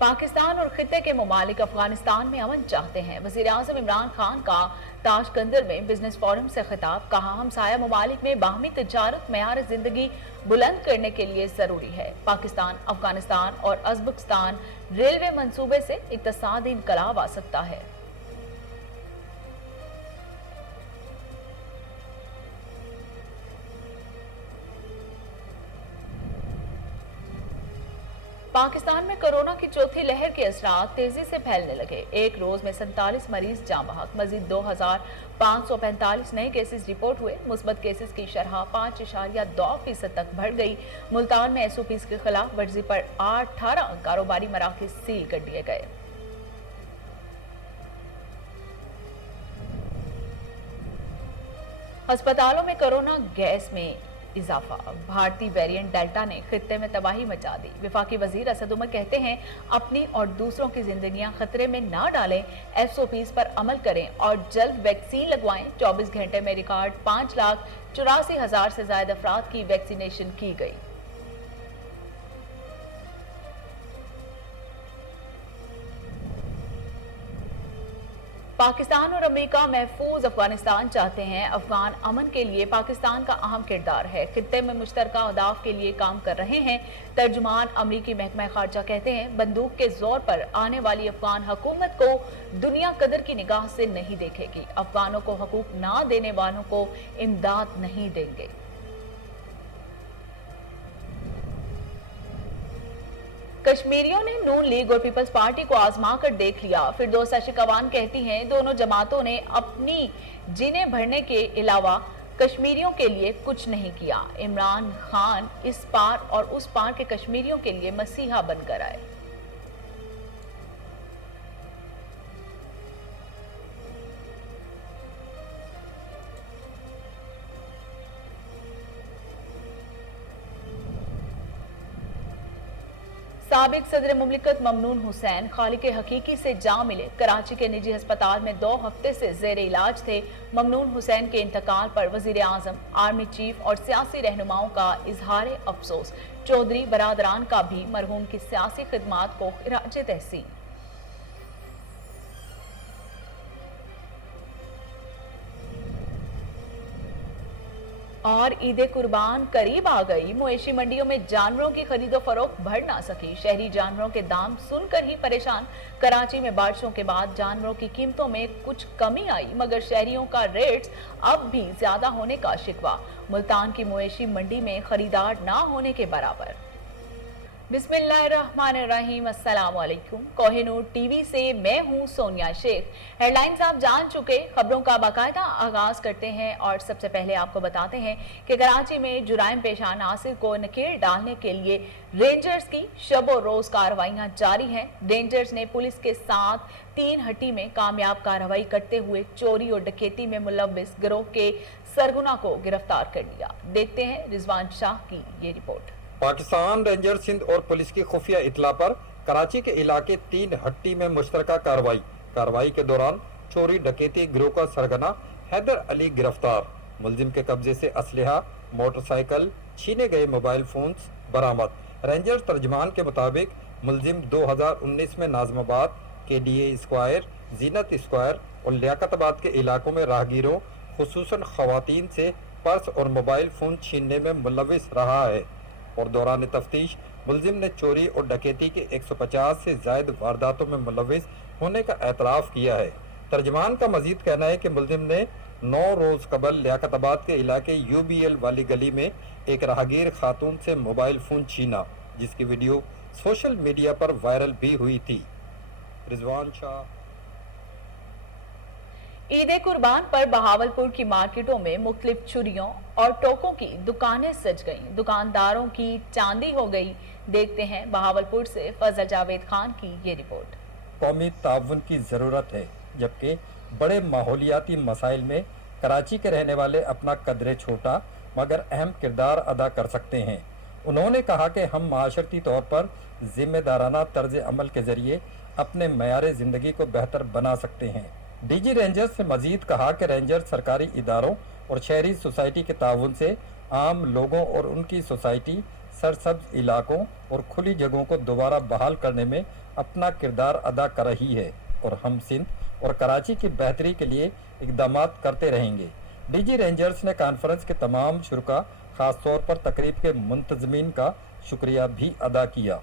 पाकिस्तान और खित्ते के ममालिक अफगानिस्तान में अमन चाहते हैं। वज़ीर आज़म इमरान खान का ताशकंदर में बिजनेस फोरम से खिताब, कहा हमसाया ममालिक में बाहमी तिजारत मेयार जिंदगी बुलंद करने के लिए जरूरी है। पाकिस्तान, अफगानिस्तान और उज़्बेकिस्तान रेलवे मंसूबे से इक्तिसादी इनकलाब आ सकता है। पाकिस्तान में कोरोना की चौथी लहर के असरात तेजी से फैलने लगे। एक रोज में 47 मरीज जाँ बहक, मजीद 2545 नए केसेस रिपोर्ट हुए। मुस्बत केसेस की शरह 5.2% तक बढ़ गई। मुल्तान में SOPs के खिलाफ वर्जी पर 18 कारोबारी मराकज सील कर दिए गए। अस्पतालों में कोरोना गैस में इजाफा, भारतीय वेरिएंट डेल्टा ने खित्ते में तबाही मचा दी। वफाकी वजीर असद उमर कहते हैं, अपनी और दूसरों की जिंदगियां खतरे में ना डालें, SOPs पर अमल करें और जल्द वैक्सीन लगवाएं। 24 घंटे में रिकॉर्ड 5,84,000 से ज्यादा अफराद की वैक्सीनेशन की गई। पाकिस्तान और अमेरिका महफूज अफगानिस्तान चाहते हैं। अफगान अमन के लिए पाकिस्तान का अहम किरदार है, खित्ते में मुश्तरका अहदाफ के लिए काम कर रहे हैं। तर्जुमान अमरीकी महकमा खारजा कहते हैं, बंदूक के जोर पर आने वाली अफगान हुकूमत को दुनिया कदर की निगाह से नहीं देखेगी। अफगानों को हकूक ना देने वालों को इमदाद नहीं देंगे। कश्मीरियों ने नून लीग और पीपल्स पार्टी को आजमा कर देख लिया। फिरदौस शिकवान कहती हैं, दोनों जमातों ने अपनी जिन्हें भरने के अलावा कश्मीरियों के लिए कुछ नहीं किया। इमरान खान इस पार और उस पार के कश्मीरियों के लिए मसीहा बनकर आए। साबिक सदर मुमलिकत ममनून हुसैन खालिक हकीकी से जा मिले। कराची के निजी अस्पताल में 2 हफ्ते से जेर इलाज थे। ममनून हुसैन के इंतकाल पर वजीर आजम, आर्मी चीफ और सियासी रहनुमाओं का इजहार अफसोस। चौधरी बरादरान का भी मरहूम की सियासी खिदमात को खिराज तहसीन। और ईद कुर्बान करीब आ गई। मवेशी मंडियों में जानवरों की खरीदो फरोख्त बढ़ ना सकी। शहरी जानवरों के दाम सुनकर ही परेशान। कराची में बारिशों के बाद जानवरों की कीमतों में कुछ कमी आई, मगर शहरियों का रेट्स अब भी ज्यादा होने का शिकवा। मुल्तान की मवेशी मंडी में खरीदार ना होने के बराबर। बिस्मिल्लाहिर्रहमानिर्रहीम, अस्सलाम वालेकुम। कोहिनूर टीवी से मैं हूं सोनिया शेख। हेडलाइंस आप जान चुके, खबरों का बाकायदा आगाज करते हैं और सबसे पहले आपको बताते हैं कि कराची में जुराइम पेशा नासिर को नकेल डालने के लिए रेंजर्स की शब और रोज कार्रवाइयां जारी हैं। रेंजर्स ने पुलिस के साथ 3 हट्टी में कामयाब कार्रवाई करते हुए चोरी और डकैती में मुलव्विस गिरोह के सरगना को गिरफ्तार कर लिया। देखते हैं रिजवान शाह की ये रिपोर्ट। पाकिस्तान रेंजर सिंध और पुलिस की खुफिया इतला पर कराची के इलाके 3 हट्टी में मुश्तरका कार्रवाई के दौरान चोरी डकैती गिरोह का सरगना हैदर अली गिरफ्तार। मुलजिम के कब्जे से असलहा, मोटरसाइकिल, छीने गए मोबाइल फोन्स बरामद। रेंजर तर्जमान के मुताबिक मुलजिम 2019 में नाजमाबाद, KDA स्क्वायर, जीनत स्क्वायर और लियाकताबाद के इलाकों में राहगीरों खुसूसन खवातीन से पर्स और मोबाइल फोन छीनने में मुलविस रहा है और दौरान तफ्तीश मुलजिम ने चोरी और डकैती के 150 से जायद वारदातों में मुलविस होने का एतराफ़ किया है। तर्जमान का मजीद कहना है कि मुलजिम ने 9 रोज़ कबल लियाकताबाद के इलाके UBL वाली गली में एक राहगीर खातून से मोबाइल फ़ोन छीना, जिसकी वीडियो सोशल मीडिया पर वायरल भी हुई थी। रिजवान शाह। ईद कुर्बान पर बहावलपुर की मार्केटों में मुख्तलिफ छुरियों और टोकों की दुकानें सज गईं। दुकानदारों की चांदी हो गई। देखते हैं बहावलपुर से फजल जावेद खान की ये रिपोर्ट। कौमी ताउन की ज़रूरत है, जबकि बड़े माहौलियाती मसाइल में कराची के रहने वाले अपना कदरे छोटा मगर अहम किरदार अदा कर सकते हैं। उन्होंने कहा कि हम माशरती तौर पर जिम्मेदाराना तर्ज अमल के ज़रिए अपने मयार ज़िंदगी को बेहतर बना सकते हैं। DG रेंजर्स ने मजीद कहा कि रेंजर सरकारी इदारों और शहरी सोसाइटी के ताउन से आम लोगों और उनकी सोसाइटी सरसब्ज इलाकों और खुली जगहों को दोबारा बहाल करने में अपना किरदार अदा कर रही है और हम सिंध और कराची की बेहतरी के लिए इकदाम करते रहेंगे। डीजी रेंजर्स ने कॉन्फ्रेंस के तमाम शुरका खासतौर पर तकरीब के मुंतजमीन का शुक्रिया भी अदा किया।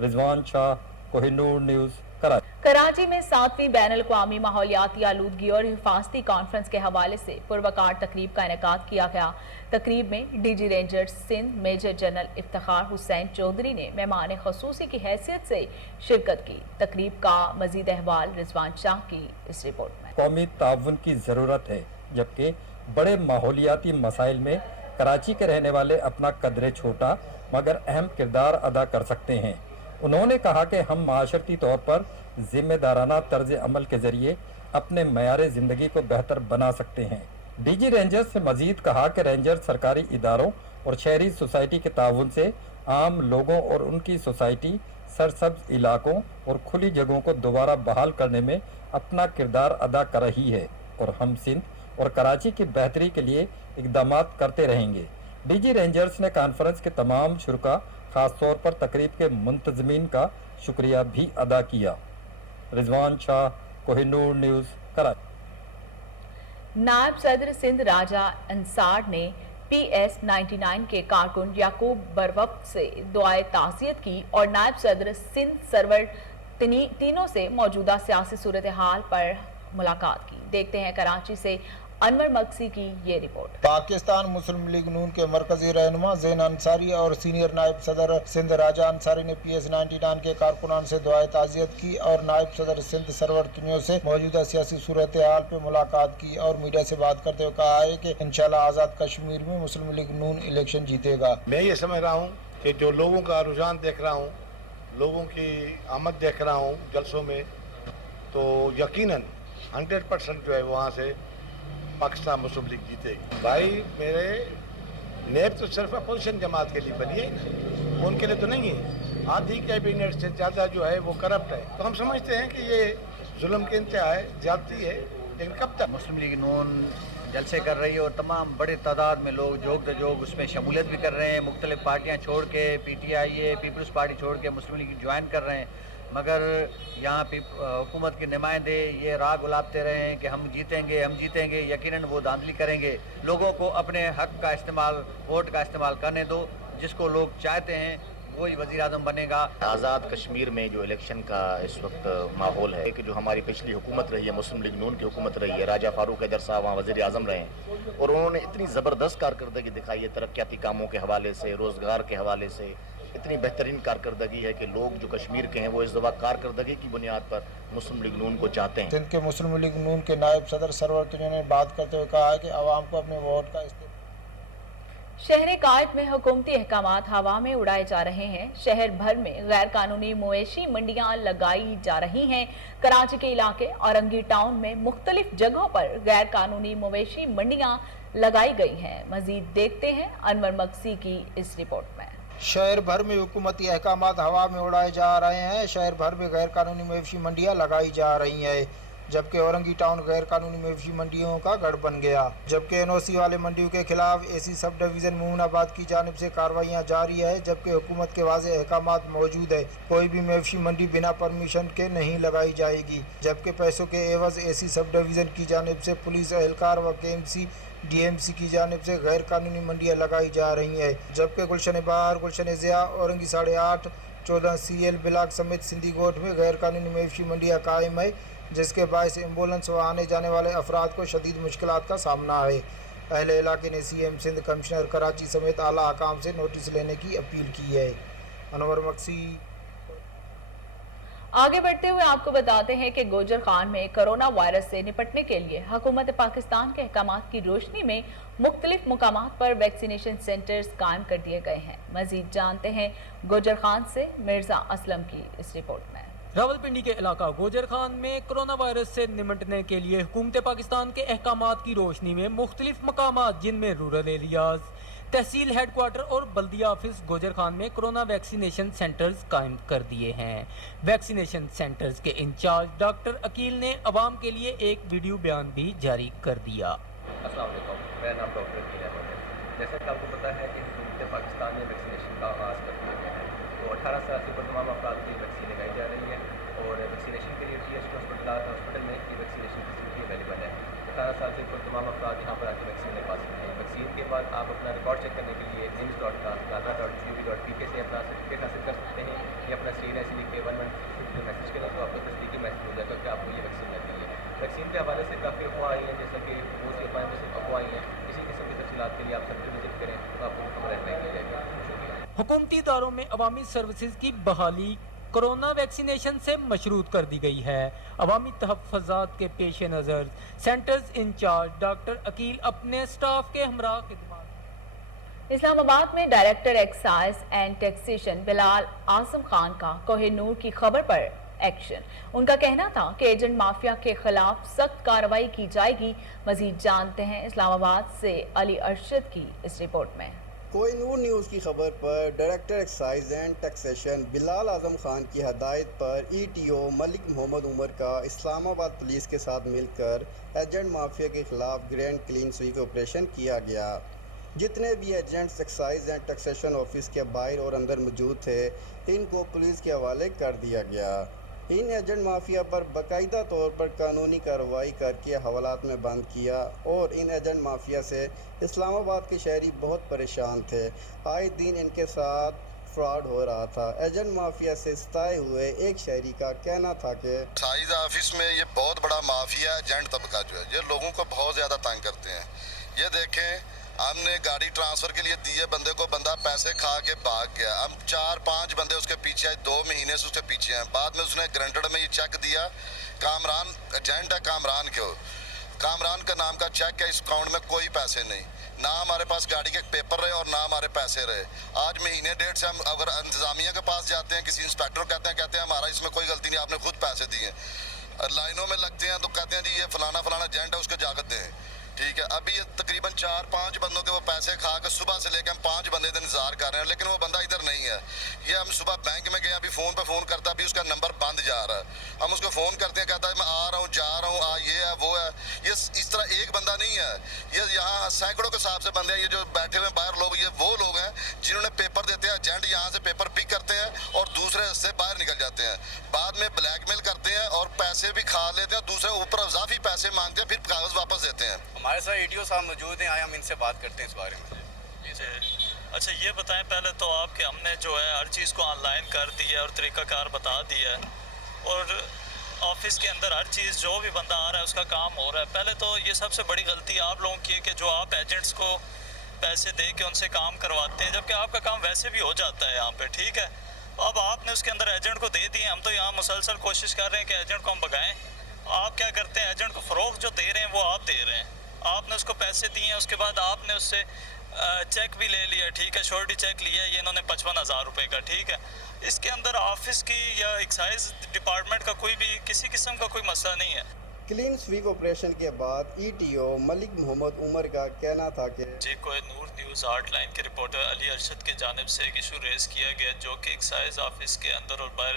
रिजवान शाह, कोहिनूर न्यूज़, कराची। कराची में 7वीं बैनुल-अक़वामी माहौलियाती आलूदगी और हिफाजती कॉन्फ्रेंस के हवाले से पुरवकार तकरीब का इनेकाद किया गया। तकरीब में DG Rangers Sindh major general Iftikhar Hussain Chaudhry ने मेहमान खसूसी की हैसियत से शिरकत की। तकरीब का मजीद अहवाल रिजवान शाह की इस रिपोर्ट में। कौमी ताउन की ज़रूरत है, जबकि बड़े माहौलियाती मसाइल में कराची के रहने वाले अपना कदरे छोटा मगर अहम किरदार अदा कर सकते हैं। उन्होंने कहा कि हम माशरती तौर पर जिम्मेदाराना तर्ज अमल के जरिए अपने मयार ज़िंदगी को बेहतर बना सकते हैं। डीजी रेंजर्स ने मजीद कहा कि रेंजर सरकारी इदारों और शहरी सोसाइटी के ताउन से आम लोगों और उनकी सोसाइटी सरसब्ज इलाकों और खुली जगहों को दोबारा बहाल करने में अपना किरदार अदा कर रही है और हम सिंध और कराची की बेहतरी के लिए इकदाम करते रहेंगे। डीजी रेंजर्स ने कॉन्फ्रेंस के तमाम शुरका खासतौर पर तकरीब के मुंतजमीन का शुक्रिया भी अदा किया। रिजवान शाह, कोहिनूर न्यूज़, कराची। नायब सदर सिंध राजा अंसार ने PS99 के कारकुन याकूब बरवक्त से दुआए ताज़ियत की और नायब सदर सिंध सरवर तीनों से मौजूदा सियासी सूरत हाल पर मुलाकात की। देखते हैं कराची से अनवर मक्सी की ये रिपोर्ट। पाकिस्तान मुस्लिम लीग नून के मरकजी रहनुमा ज़ैन अंसारी और सीनियर नायब सदर सिंध राजा अंसारी ने PS99 के कारकुनान से दुआए ताज़ियत की और नायब सदर सिंध सरवर तुनियों से मौजूदा सियासी सूरत हाल पर मुलाकात की और मीडिया से बात करते हुए कहा है कि इंशाल्लाह आज़ाद कश्मीर में मुस्लिम लीग नून इलेक्शन जीतेगा। मैं ये समझ रहा हूँ कि जो लोगों का रुझान देख रहा हूँ, लोगों की आमद देख रहा हूँ जलसों में, तो यकीनन 100% जो है वहाँ से पाकिस्तान मुस्लिम लीग जीतेगी। भाई मेरे नेब तो सिर्फ अपोजिशन जमात के लिए बनी है ना, उनके लिए तो नहीं है। आधी कैबिनेट से ज़्यादा जो है वो करप्ट है। तो हम समझते हैं कि ये जुल्म की इंतहा है, ज्यादती है, लेकिन कब तक। मुस्लिम लीग नून जलसे कर रही है और तमाम बड़े तादाद में लोग जोग उसमें शमूलियत भी कर रहे हैं। मुख्तलिफ पार्टियाँ छोड़ के PTI पीपल्स पार्टी छोड़ के मुस्लिम लीग ज्वाइन कर रहे हैं, मगर यहाँ पे हुकूमत के नुमाइंदे ये राग उलापते रहे हैं कि हम जीतेंगे। यकीनन वो धांधली करेंगे। लोगों को अपने हक का इस्तेमाल, वोट का इस्तेमाल करने दो। जिसको लोग चाहते हैं वही वज़ीर आज़म बनेगा। आज़ाद कश्मीर में जो इलेक्शन का इस वक्त माहौल है कि जो हमारी पिछली हुकूमत रही है, मुस्लिम लीग नून की हुकूमत रही है, राजा फारूक हैदर साहब वहाँ वज़ीर आज़म रहे हैं और उन्होंने इतनी ज़बरदस्त कारकर्दगी दिखाई है तरक्याती कामों के हवाले से, रोज़गार के हवाले से। इतनी बेहतरीन कारकर्दगी है कि लोग जो कश्मीर के हैं वो इस दफ़ा कारकर्दगी की बुनियाद पर मुस्लिम लीग नून को चाहते हैं। सिंध के मुस्लिम लीग नून के नायब सदर सरवर तुनियों ने बात करते हुए कहा है कि आवाम को अपने वोट का शहर कायद में हुकूमती अहकामात हवा में उड़ाए जा रहे हैं। शहर भर में गैर कानूनी मवेशी मंडियां लगाई जा रही हैं। कराची के इलाके औरंगी टाउन में मुख्तलिफ जगहों पर गैर कानूनी मवेशी मंडियां लगाई गई हैं। मजीद देखते हैं अनवर मक्सी की इस रिपोर्ट में। शहर भर में हुकूमती अहकामात हवा में उड़ाए जा रहे हैं। शहर भर में गैर कानूनी मवेशी मंडियां लगाई जा रही हैं, जबकि औरंगी टाउन गैर कानूनी मवेशी मंडियों का गढ़ बन गया। जबकि NOC वाले मंडियों के खिलाफ AC सब डिवीज़न मोमिनाबाद की जानिब से कार्रवाइयाँ जारी है, जबकि हुकूमत के वाज़ेह अहकामात मौजूद है। कोई भी मवेशी मंडी बिना परमिशन के नहीं लगाई जाएगी। जबकि पैसों के एवज AC सब डिवीज़न की जानिब से पुलिस एहलकार व KMC DMC की जानिब से गैर कानूनी मंडियाँ लगाई जा रही हैं। जबकि गुलशन बहार, गुलशन ज़िया, औरंगी 8.5, 14 CL ब्लॉक समेत सिंधी गोट में गैर कानूनी मवेशी मंडियाँ कायम है, जिसके बायस एम्बुलेंस व आने जाने वाले अफराद को शदीद मुश्किलात का सामना है। अहले इलाके ने CM सिंध, कमिश्नर कराची समेत आला हकाम से नोटिस लेने की अपील की है। अनवर मक्सी। आगे बढ़ते हुए आपको बताते हैं कि गोजर खान में कोरोना वायरस से निपटने के लिए हुकूमत पाकिस्तान के अहकामात की रोशनी में मुख्तलिफ मुकामात पर वैक्सीनेशन सेंटर्स कायम कर दिए गए हैं। मजीद जानते हैं गोजर खान से मिर्जा असलम की इस रिपोर्ट में। रावलपिंडी के इलाका गोजर खान में कोरोना वायरस से निपटने के लिए हुकूमत पाकिस्तान के अहकामात की रोशनी में मुख्तलिफ मकामात जिनमें रूरल एरियाज, तहसील हेडक्वार्टर और बल्दिया ऑफिस गोजर खान में कोरोना वैक्सीनेशन सेंटर्स कायम कर दिए हैं। वैक्सीनेशन सेंटर्स के इंचार्ज डॉक्टर अकील ने अवाम के लिए एक वीडियो बयान भी जारी कर दिया। अस्सलाम वालेकुम, मेरा नाम डॉक्टर अकील अहमद है। جیسا کہ آپ کو پتہ ہے کہ حکومت پاکستان نے ویکسینیشن کا آغاز کر دیا ہے، تو 18 سال سے اوپر تمام افراد کی ویکسین لگائی جا رہی ہے اور ویکسینیشن کے لیے ٹی ایس ہاسپٹل میں کی ویکسینیشن فیسلٹی اویلیبل ہے۔ 18 سال سے اوپر تمام افراد یہاں پر آ کے ویکسین لگوا سکتے ہیں۔ ویکسین کے بعد آپ اپنا ریکارڈ چیک کرنے کے لیے nims.gov.pk سے اپنا سرٹیفکیٹ حاصل کر سکتے ہیں یا اپنا سین ایسے لکھ کے 116 میسج کریں تو آپ کو تصدیقی میسج ہو جائے گا کہ آپ کو یہ ویکسین لگی ہے۔ ویکسین کے حوالے سے کافی افواہ آئی ہیں، جیسا کہ بہت سی افواہ آئی ہیں، کسی قسم کی تفصیلات کے لیے آپ سینٹر وزٹ کریں تو آپ کو خبر رہنمائی کی جائے گی۔ شکریہ۔ حکومتی اداروں میں عوامی سروسز کی بحالی کورونا ویکسینیشن سے مشروط کر دی گئی ہے۔ عوامی تحفظات کے پیش نظر سینٹرز انچارج ڈاکٹر عقیل اپنے سٹاف کے ہمراہ خدمات۔ اسلام آباد میں ڈائریکٹر ایکسائز اینڈ ٹیکسیشن بلال اعظم خان کا کوہ نور کی خبر پر ایکشن۔ ان کا کہنا تھا کہ ایجنٹ مافیا کے خلاف سخت کارروائی کی جائے گی۔ مزید جانتے ہیں اسلام آباد سے علی ارشد کی اس رپورٹ میں۔ کوہ نور نیوز کی خبر پر ڈائریکٹر ایکسائز اینڈ ٹیکسیشن بلال اعظم خان کی ہدایت پر ای ٹی او ملک محمد عمر کا اسلام آباد پولیس کے ساتھ مل کر ایجنٹ مافیا کے خلاف گرینڈ کلین سویپ آپریشن کیا گیا۔ جتنے بھی agents excise and taxation office کے باہر اور اندر موجود تھے ان کو پولیس کے حوالے کر دیا گیا۔ ان ایجنٹ مافیا پر باقاعدہ طور پر قانونی کارروائی کر کے حوالات میں بند کیا اور ان ایجنٹ مافیا سے اسلام آباد کے شہری بہت پریشان تھے۔ آئے دن ان کے ساتھ فراڈ ہو رہا تھا۔ ایجنٹ مافیا سے ستائے ہوئے ایک شہری کا کہنا تھا کہ ایکسائز آفس میں یہ بہت بڑا مافیا ایجنٹ طبقہ جو ہے یہ لوگوں کو بہت زیادہ تنگ کرتے ہیں۔ یہ دیکھیں ہم نے گاڑی ٹرانسفر کے لیے دیے بندے کو، بندہ پیسے کھا کے بھاگ گیا۔ ہم 4-5 بندے اس کے پیچھے آئے، 2 مہینے سے اس کے پیچھے ہیں۔ بعد میں اس نے گرینٹڈ میں یہ چیک دیا، کامران ایجنٹ ہے، کامران کا نام کا چیک ہے، اس اکاؤنٹ میں کوئی پیسے نہیں، نہ ہمارے پاس گاڑی کے پیپر رہے اور نہ ہمارے پیسے رہے۔ آج مہینے ڈیڑھ سے ہم اگر انتظامیہ کے پاس جاتے ہیں، کسی انسپیکٹر کہتے ہیں ہمارا اس میں کوئی غلطی نہیں، آپ نے خود پیسے دیے۔ لائنوں میں لگتے ہیں تو کہتے ہیں جی یہ فلانا ایجنٹ ہے، اس کو جا کر دیں۔ ٹھیک ہے، ابھی تقریباً 4-5 بندوں کے وہ پیسے کھا کے صبح سے لے کے ہم 5 بندے انتظار کر رہے ہیں، لیکن وہ بندہ ادھر نہیں ہے۔ یہ ہم صبح بینک میں گئے، ابھی فون پہ فون کرتا، ابھی اس کا نمبر بند جا رہا ہے۔ ہم اس کو فون کرتے ہیں، کہتا ہے میں آ رہا ہوں، جا رہا ہوں، یہ ہے وہ ہے۔ یہ اس طرح ایک بندہ نہیں ہے، یہ یہاں سینکڑوں کے حساب سے بندے ہیں۔ یہ جو بیٹھے ہوئے باہر لوگ، یہ وہ لوگ ہیں جنہوں نے پیپر دیتے ہیں، ایجنٹ یہاں سے پیپر پک کرتے ہیں اور دوسرے سے باہر نکل جاتے ہیں، بعد میں بلیک میل کرتے ہیں اور پیسے بھی کھا لیتے ہیں، دوسرے اوپر اضافی پیسے مانگتے ہیں، پھر کاغذ واپس دیتے ہیں۔ ہمارے ساتھ ای ڈی او صاحب موجود ہیں، آئے ہم ان سے بات کرتے ہیں اس بارے میں۔ جی اچھا یہ بتائیں پہلے تو آپ کہ ہم نے جو ہے ہر چیز کو آن لائن کر دی ہے اور طریقہ کار بتا دیا ہے اور آفس کے اندر ہر چیز جو بھی بندہ آ رہا ہے اس کا کام ہو رہا ہے۔ پہلے تو یہ سب سے بڑی غلطی آپ لوگوں کی ہے کہ جو آپ ایجنٹس کو پیسے دے کے ان سے کام کرواتے ہیں، جبکہ آپ کا کام ویسے بھی ہو جاتا ہے یہاں پہ، ٹھیک ہے۔ اب آپ نے اس کے اندر ایجنٹ کو دے دیے، ہم تو یہاں مسلسل کوشش کر رہے ہیں کہ ایجنٹ کو ہم بگائیں۔ آپ کیا کرتے ہیں، ایجنٹ کو فروغ جو دے رہے ہیں وہ آپ دے رہے ہیں، آپ نے اس کو پیسے دیے ہیں، اس کے بعد آپ نے اس سے چیک بھی لے لیا، ٹھیک ہے، شورٹی چیک لیا ہے، یہ انہوں نے 55,000 روپے کا، ٹھیک ہے۔ اس کے اندر آفس کی یا ایکسائز ڈپارٹمنٹ کا کوئی بھی کسی قسم کا کوئی مسئلہ نہیں ہے۔ کلین سویپ آپریشن کے بعد ای ٹی او ملک محمد عمر کا کہنا تھا کہ جی کوہ نور نیوز 8 لائن کے رپورٹر علی ارشد کی جانب سے ایک ایشو ریز کیا گیا جو کہ ایکسائز آفس کے اندر اور باہر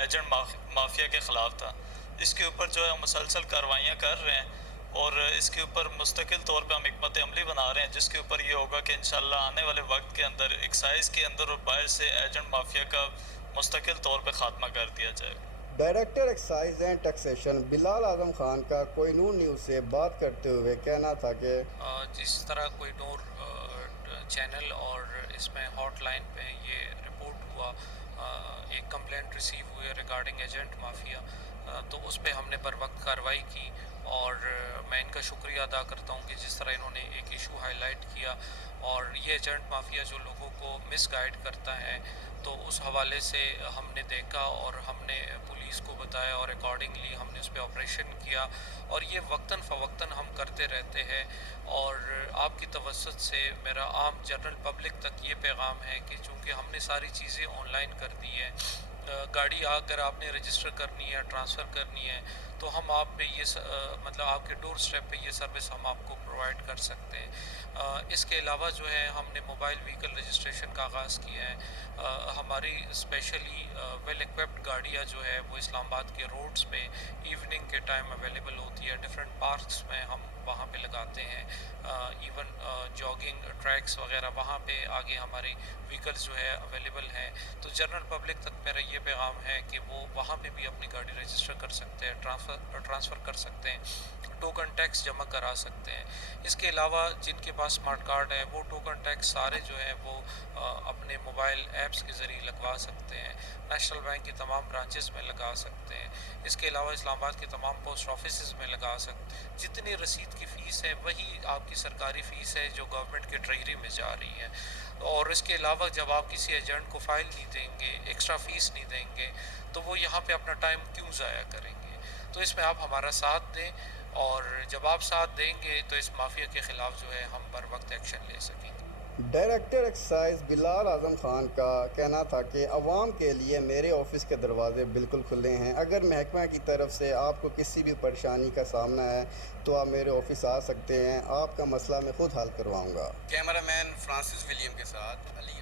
ایجنٹ مافیا کے خلاف تھا۔ اس کے اوپر جو ہے مسلسل کاروائیاں کر رہے ہیں اور اس کے اوپر مستقل طور پہ ہم حکمت عملی بنا رہے ہیں، جس کے اوپر یہ ہوگا کہ انشاءاللہ آنے والے وقت کے اندر ایکسائز کے اندر اور باہر سے ایجنٹ مافیا کا مستقل طور پہ خاتمہ کر دیا جائے گا۔ ڈائریکٹر ایکسائز اینڈ ٹیکسیشن بلال اعظم خان کا کوہ نور نیوز سے بات کرتے ہوئے کہنا تھا کہ جس طرح کوہ نور چینل اور اس میں ہاٹ لائن پہ یہ رپورٹ ہوا، ایک کمپلینٹ ریسیو ہوئی ریگارڈنگ ایجنٹ مافیا، تو اس پہ ہم نے بر وقت کارروائی کی اور میں ان کا شکریہ ادا کرتا ہوں کہ جس طرح انہوں نے ایک ایشو ہائی لائٹ کیا اور یہ ایجنٹ مافیا جو لوگوں کو مس گائیڈ کرتا ہے، تو اس حوالے سے ہم نے دیکھا اور ہم نے پولیس کو بتایا اور اکارڈنگلی ہم نے اس پہ آپریشن کیا اور یہ وقتاً فوقتاً ہم کرتے رہتے ہیں۔ اور آپ کی توسط سے میرا عام جنرل پبلک تک یہ پیغام ہے کہ چونکہ ہم نے ساری چیزیں آن لائن کر دی ہے، گاڑی اگر آپ نے رجسٹر کرنی ہے، ٹرانسفر کرنی ہے، تو ہم آپ پہ یہ مطلب آپ کے ڈور اسٹیپ پہ یہ سروس ہم آپ کو پرووائڈ کر سکتے ہیں۔ اس کے علاوہ جو ہے ہم نے موبائل وہیکل رجسٹریشن کا آغاز کیا ہے۔ ہماری اسپیشلی ویل ایکوپڈ گاڑیاں جو ہے وہ اسلام آباد کے روڈز پہ ایوننگ کے ٹائم اویلیبل ہوتی ہے، ڈفرینٹ پارکس میں ہم वहाँ पे लगाते हैं, इवन जॉगिंग ट्रैक्स वगैरह वहाँ पे आगे हमारी व्हीकल्स जो है अवेलेबल हैं। तो जनरल पब्लिक तक मेरा ये पैगाम है कि वो वहाँ पे भी अपनी गाड़ी रजिस्टर कर सकते हैं, ट्रांसफ़र कर सकते हैं, टोकन टैक्स जमा करा सकते हैं। इसके अलावा जिनके पास स्मार्ट कार्ड है वो टोकन टैक्स सारे जो हैं वो अपने मोबाइल ऐप्स के ज़रिए लगवा सकते हैं, नेशनल बैंक की तमाम ब्रांचेस में लगा सकते हैं। इसके अलावा इस्लामाबाद के तमाम पोस्ट ऑफिस में लगा सकते हैं। जितनी रसीद की फ़ीस है वही आपकी सरकारी फ़ीस है जो गवर्नमेंट के ट्रेजरी में जा रही है। और इसके अलावा जब आप किसी एजेंट को फ़ाइल नहीं देंगे, एक्स्ट्रा फ़ीस नहीं देंगे, तो वो यहाँ पे अपना टाइम क्यों ज़ाया करेंगे। तो इसमें आप हमारा साथ दें, और जब आप साथ देंगे तो इस माफिया के ख़िलाफ़ जो है हम बर वक्त एक्शन ले सकेंगे। डायरेक्टर एक्साइज बिलाल आज़म खान का कहना था कि अवाम के लिए मेरे ऑफिस के दरवाजे बिल्कुल खुले हैं। अगर महकमा की तरफ से आपको किसी भी परेशानी का सामना है तो आप मेरे ऑफिस आ सकते हैं, आपका मसला मैं खुद हल करवाऊंगा। कैमरामैन फ्रांसिस विलियम के साथ अली।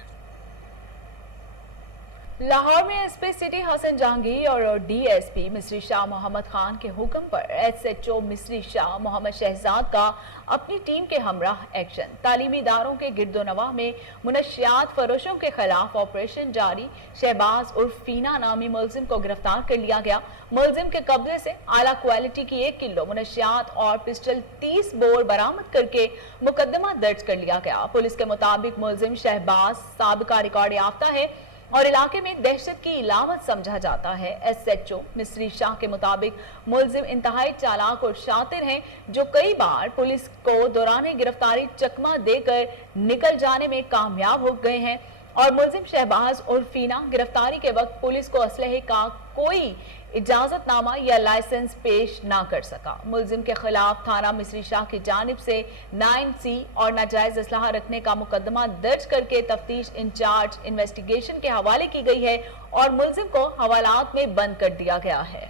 लाहौर में एसपी सिटी हसन जहांगीर और डीएसपी मिस्री शाह मोहम्मद खान के हुक्म पर एसएचओ मिस्री शाह मोहम्मद शहजाद का अपनी टीम के हमराह एक्शन। तालीमी इदारों के गिरदोनवाह में मुनशियात फरोशों के खिलाफ ऑपरेशन जारी। शहबाज उर्फ फीना नामी मुलजिम को गिरफ्तार कर लिया गया। मुलजिम के कब्जे से आला क्वालिटी की 1 किलो मुनशियात और पिस्टल 30 बोर बरामद करके मुकदमा दर्ज कर लिया गया। पुलिस के मुताबिक मुलजिम शहबाज साबिका रिकॉर्ड याफ्ता है और इलाके में दहशत की इलामत समझा जाता है। एसएचओ मिस्री शाह के मुताबिक मुलजिम इंतहाई चालाक और शातिर हैं जो कई बार पुलिस को दौरान गिरफ्तारी चकमा देकर निकल जाने में कामयाब हो गए हैं। और मुलजिम शहबाज और फीना गिरफ्तारी के वक्त पुलिस को असलहे का कोई इजाजतनामा या लाइसेंस पेश ना कर सका। मुलजिम के खिलाफ थाना मिस्री शाह की जानिब से 9C और नाजायज असलहा रखने का मुकदमा दर्ज करके तफ्तीश इंचार्ज इन्वेस्टिगेशन के हवाले की गई है और मुलजिम को हवालात में बंद कर दिया गया है।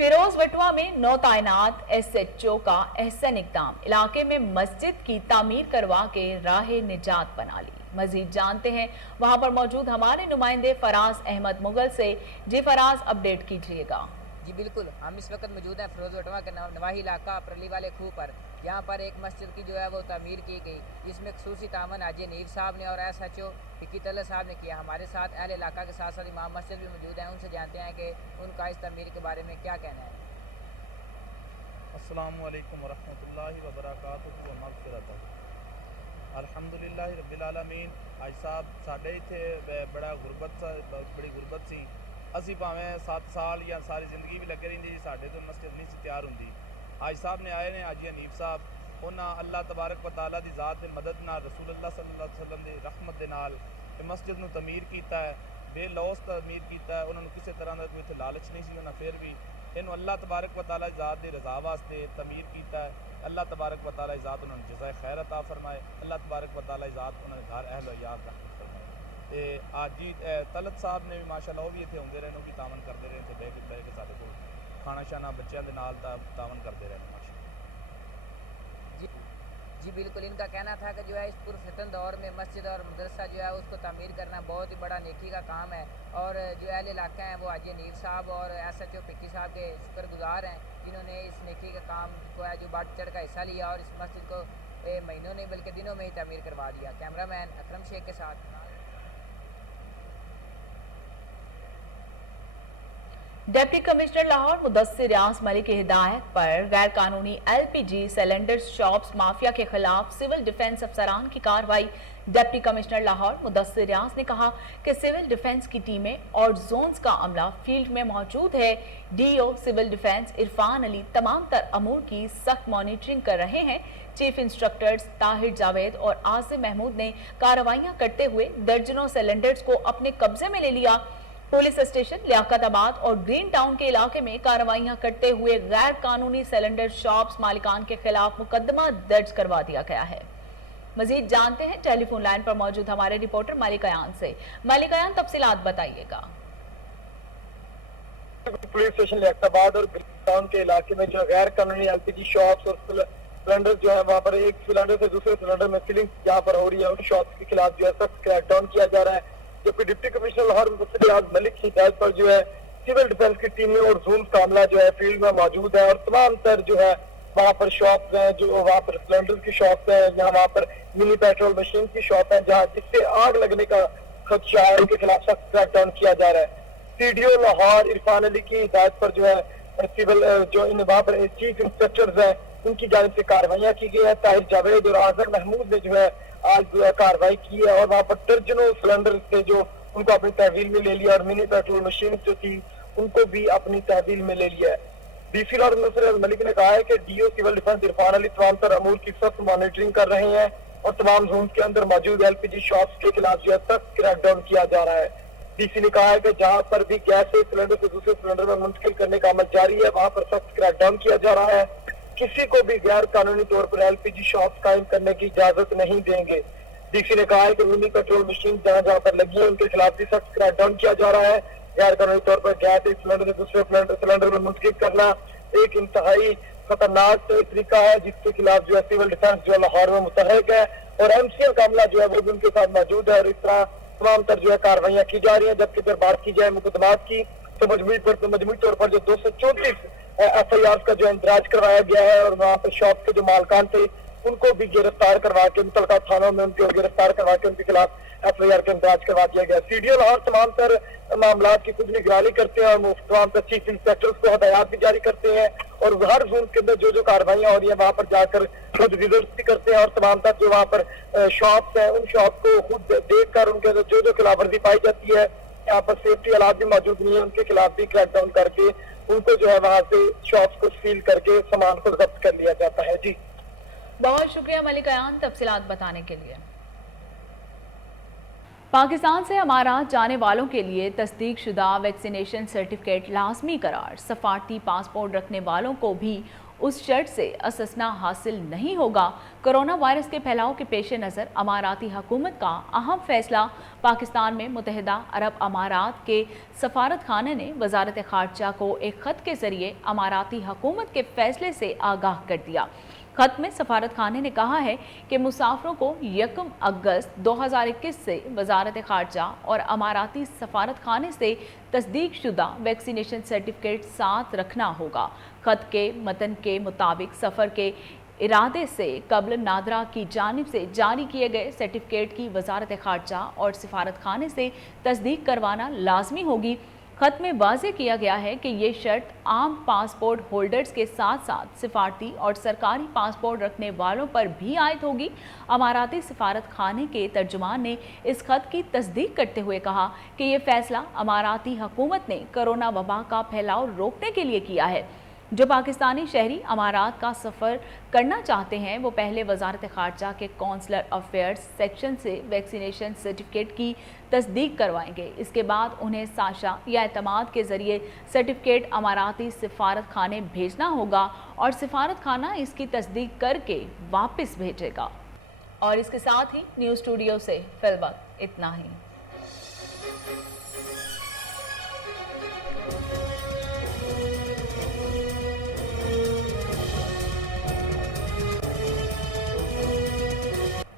फिरोज वटवा में नौ तैनात एसएचओ का एहसन इकदाम। इलाके में मस्जिद की तामीर करवा के राह निजात बना ली। मजीद जानते हैं वहां पर मौजूद हमारे नुमाइंदे फराज अहमद मुगल से। जी फराज, अपडेट कीजिएगा। जी बिल्कुल, हम इस वक्त मौजूद हैं फिरोज वटवा के नवाही इलाका परली वाले खूह पर। यहाँ पर एक मस्जिद की जो है वो तामीर की गई, जिसमें खसूसी तामन हाजी नीर साहब ने और एसएचओ फिकी तल्ला साहब ने किया। हमारे साथ अहले इलाका के साथ साथ इमाम मस्जिद भी मौजूद हैं, उनसे जानते हैं कि उनका इस तामीर के बारे में क्या कहना है। अस्सलामु अलैकुम वरहमतुल्लाहि वबरकातुहू व मग़फ़िरतुहू। अल्हम्दुलिल्लाहि रब्बिल आलमीन। आज साहब साढ़े इत्थे बड़ी गुरबत सी। असी भावें 7 साल या सारी जिंदगी भी लगे रहिंदी जी, साढ़े तो मस्जिद नहीं सी तैयार हुंदी। आज साहब ने आए ने हाजी हनीफ साहब, उन्हां अल्लाह तबारक व तआला दी ज़ात दे मदद नाल रसूलुल्लाह सल्लल्लाहु अलैहि वसल्लम दी रहमत दे नाल मस्जिद नूं तमीर कीता है, बेलौस तमीर कीता है। उन्होंने किसी तरह का कोई इत्थे लालच नहीं सी, उन्हें फिर भी इन्हूं अल्लाह तबारक व तआला दी ज़ात दी रज़ा वास्ते तमीर कीता है। अल्लाह तबारक व तआला दी ज़ात उन्होंने जज़ाए खैर अता फरमाए। अल्लाह तबारक व तआला दी ज़ात उन्होंने घर अहल याद रहमत फरमाए। ते आज जी तलत साहब ने भी माशाअल्लाह वो भी इत्थे आउंदे रहे, भी तावन करते रहे, इत्थे बह के साडे कोल खाना शाना बच्चों के नाल तावन करते रहे माशाअल्लाह। जी बिल्कुल, इनका कहना था कि जो है इस पुरफितन दौर में मस्जिद और मदरसा जो है उसको तामीर करना बहुत ही बड़ा नेकी का काम है। और जो अहल इलाका हैं वो हाजी नीर साहब और एसएचओ फिक्की साहब के शुक्रगुजार हैं, जिन्होंने इस नेकी का काम को है जो बढ़ चढ़ का हिस्सा लिया और इस मस्जिद को महीनों नहीं बल्कि दिनों में ही तामीर करवा दिया। कैमरामैन अकरम शेख के साथ। डिप्टी कमिश्नर लाहौर मुदस्सिर रियाज मलिक की हिदायत पर गैर कानूनी एलपीजी सिलेंडर शॉप्स माफिया के खिलाफ सिविल डिफेंस अफसरान की कार्रवाई। डिप्टी कमिश्नर लाहौर मुदस्सिर रियाज ने कहा कि सिविल डिफेंस की टीमें और जोन्स का अमला फील्ड में मौजूद है। DO civil defence Irfan Ali तमाम तर अमूर की सख्त मॉनिटरिंग कर रहे हैं। चीफ इंस्ट्रक्टर्स ताहिर जावेद और आसिम महमूद ने कार्रवाइयां करते हुए दर्जनों सिलेंडर्स को अपने कब्जे में ले लिया। पुलिस स्टेशन लियाकताबाद और ग्रीन टाउन के इलाके में कार्रवाइयां करते हुए गैर कानूनी सिलेंडर शॉप्स मालिकान के खिलाफ मुकदमा दर्ज करवा दिया गया है। मजीद जानते हैं टेलीफोन लाइन पर मौजूद हमारे रिपोर्टर मलिक अयान से। मलिक अयान, तफसीलात बताइएगा। पुलिस स्टेशन लियाकताबाद और ग्रीन टाउन के इलाके में जो गैर कानूनी एलपीजी शॉप्स और सिलेंडर जो है वहाँ पर एक सिलेंडर से दूसरे सिलेंडर में फिलिंग यहाँ पर हो रही है, उन शॉप्स के खिलाफ जो है सख्त क्रैक डाउन किया जा रहा है। जबकि डिप्टी कमिश्नर लाहौर मुफस्सिर रियाज मलिक की हिदायत पर जो है सिविल डिफेंस की टीमें और जोन का अमला जो है फील्ड में मौजूद है और तमाम तर जो है वहाँ पर शॉप्स हैं, जो वहाँ पर सिलेंडर की शॉप्स हैं, जहाँ वहाँ पर मिनी पेट्रोल मशीन की शॉप है, जहाँ जिससे आग लगने का खदशा है, उनके खिलाफ सख्त क्रैक डाउन किया जा रहा है। सीडीओ लाहौर इरफान अली की हिदायत पर जो है सिविल जो इन वहाँ पर चीफ इंस्पेक्टर्स हैं उनकी जानिब से कार्रवाइयाँ की गई है। ताहिर जावेद और आजम महमूद ने जो है आज जो है कार्रवाई की है और वहाँ पर दर्जनों सिलेंडर थे जो उनको अपनी तहवील में ले लिया और मिनी पेट्रोल मशीन जो थी उनको भी अपनी तहवील में ले लिया है। डीसी लाहौर मुफस्सिर रियाज मलिक ने कहा है कि DO civil defence Irfan Ali तमाम तर अमूर की सख्त मॉनिटरिंग कर रहे हैं और तमाम जोन के अंदर मौजूद एलपीजी शॉप्स के खिलाफ जो है सख्त क्रैकडाउन किया जा रहा है। डीसी ने कहा है कि जहां पर भी गैस एक सिलेंडर से दूसरे सिलेंडर में मुंतकिल करने का अमल जारी है वहां पर सख्त क्रैकडाउन किया जा रहा है। किसी को भी गैर कानूनी तौर पर एलपीजी शॉप्स कायम करने की इजाजत नहीं देंगे। डीसी ने कहा है कि मिनी पेट्रोल मशीन जहाँ जहाँ पर लगी है उनके खिलाफ भी सख्त क्रैकडाउन किया जा रहा है। गैर कानूनी तौर पर गैस एक सिलेंडर से दूसरे सिलेंडर में मुंतकिल करना एक इंतहाई खतरनाक तरीका है जिसके खिलाफ जो है सिविल डिफेंस जो लाहौर में मुतहरिक है और एमसीएल का अमला जो है वो भी उनके साथ मौजूद है और इस तरह तमाम तर जो है कार्रवाइयाँ की जा रही हैं। जबकि अगर बात की जाए मुकदमात की तो मजमूई तौर पर जो 234 FIR का जो इंदराज करवाया गया है और वहाँ पर शॉप के जो मालकान थे उनको भी गिरफ्तार करवा के मुतलका थानों में उनको गिरफ्तार करवा के उनके खिलाफ FIR का इंदराज करवा दिया गया। सीडीओ लाहौर तमाम तर मामला की खुद निगरानी करते हैं और तमाम तर चीफ इंस्पेक्टर्स को हदायत भी जारी करते हैं और हर जोन के अंदर जो जो कार्रवाइयाँ हो रही है वहाँ पर जाकर खुद विजिट भी करते हैं और तमाम तर जो वहाँ पर शॉप्स हैं उन शॉप को खुद देख कर उनके अंदर जो जो खिलाफवर्जी पाई जाती है यहाँ पर सेफ्टी हालात भी मौजूद नहीं है उनके खिलाफ भी क्रैकडाउन करके उनको जो है वहाँ से शॉप्स को सील करके सामान को जब्त कर लिया जाता है। जी बहुत शुक्रिया मलिक अयान तफसीलात बताने के लिए। पाकिस्तान से अमारात जाने वालों के लिए तस्दीक शुदा वैक्सीनेशन सर्टिफिकेट लाजमी करार। सफारती पासपोर्ट रखने वालों को भी उस शर्त से अससना हासिल नहीं होगा। कोरोना वायरस के फैलाव के पेश नज़र अमाराती हुकूमत का अहम फैसला। पाकिस्तान में मुत्तहिदा अरब अमारात के सफारत खाने ने वजारत खारजा को एक ख़त के ज़रिए अमाराती हुकूमत के फैसले से आगाह कर दिया। खत में सफारत खाने ने कहा है कि मुसाफरों को 1 अगस्त 2021 से वजारत खारजा और अमाराती सफारत खाने से तस्दीक शुदा वैक्सीनेशन सर्टिफिकेट साथ रखना होगा। खत के मतन के मुताबिक सफ़र के इरादे से कबल नादरा की जानिब से जारी किए गए सर्टिफिकेट की वजारत खारजा और सफारत खाने से तस्दीक करवाना लाजमी होगी। खत में वाज़ेह किया गया है कि ये शर्त आम पासपोर्ट होल्डर्स के साथ साथ सिफारती और सरकारी पासपोर्ट रखने वालों पर भी आयद होगी। अमाराती सफारत खाने के तर्जुमान ने इस खत की तस्दीक करते हुए कहा कि ये फैसला अमाराती हुकूमत ने कोरोना वबा का फैलाव रोकने के लिए किया है। जो पाकिस्तानी शहरी अमारात का सफ़र करना चाहते हैं वो पहले वजारत खारजा के कौंसलर अफेयर्स सेक्शन से वैक्सीनेशन सर्टिफिकेट की तस्दीक करवाएंगे। इसके बाद उन्हें साशा या एतमाद के ज़रिए सर्टिफिकेट अमाराती सिफारत खाने भेजना होगा और सिफारत खाना इसकी तस्दीक करके वापस भेजेगा। और इसके साथ ही न्यूज़ स्टूडियो से फिलहाल इतना ही।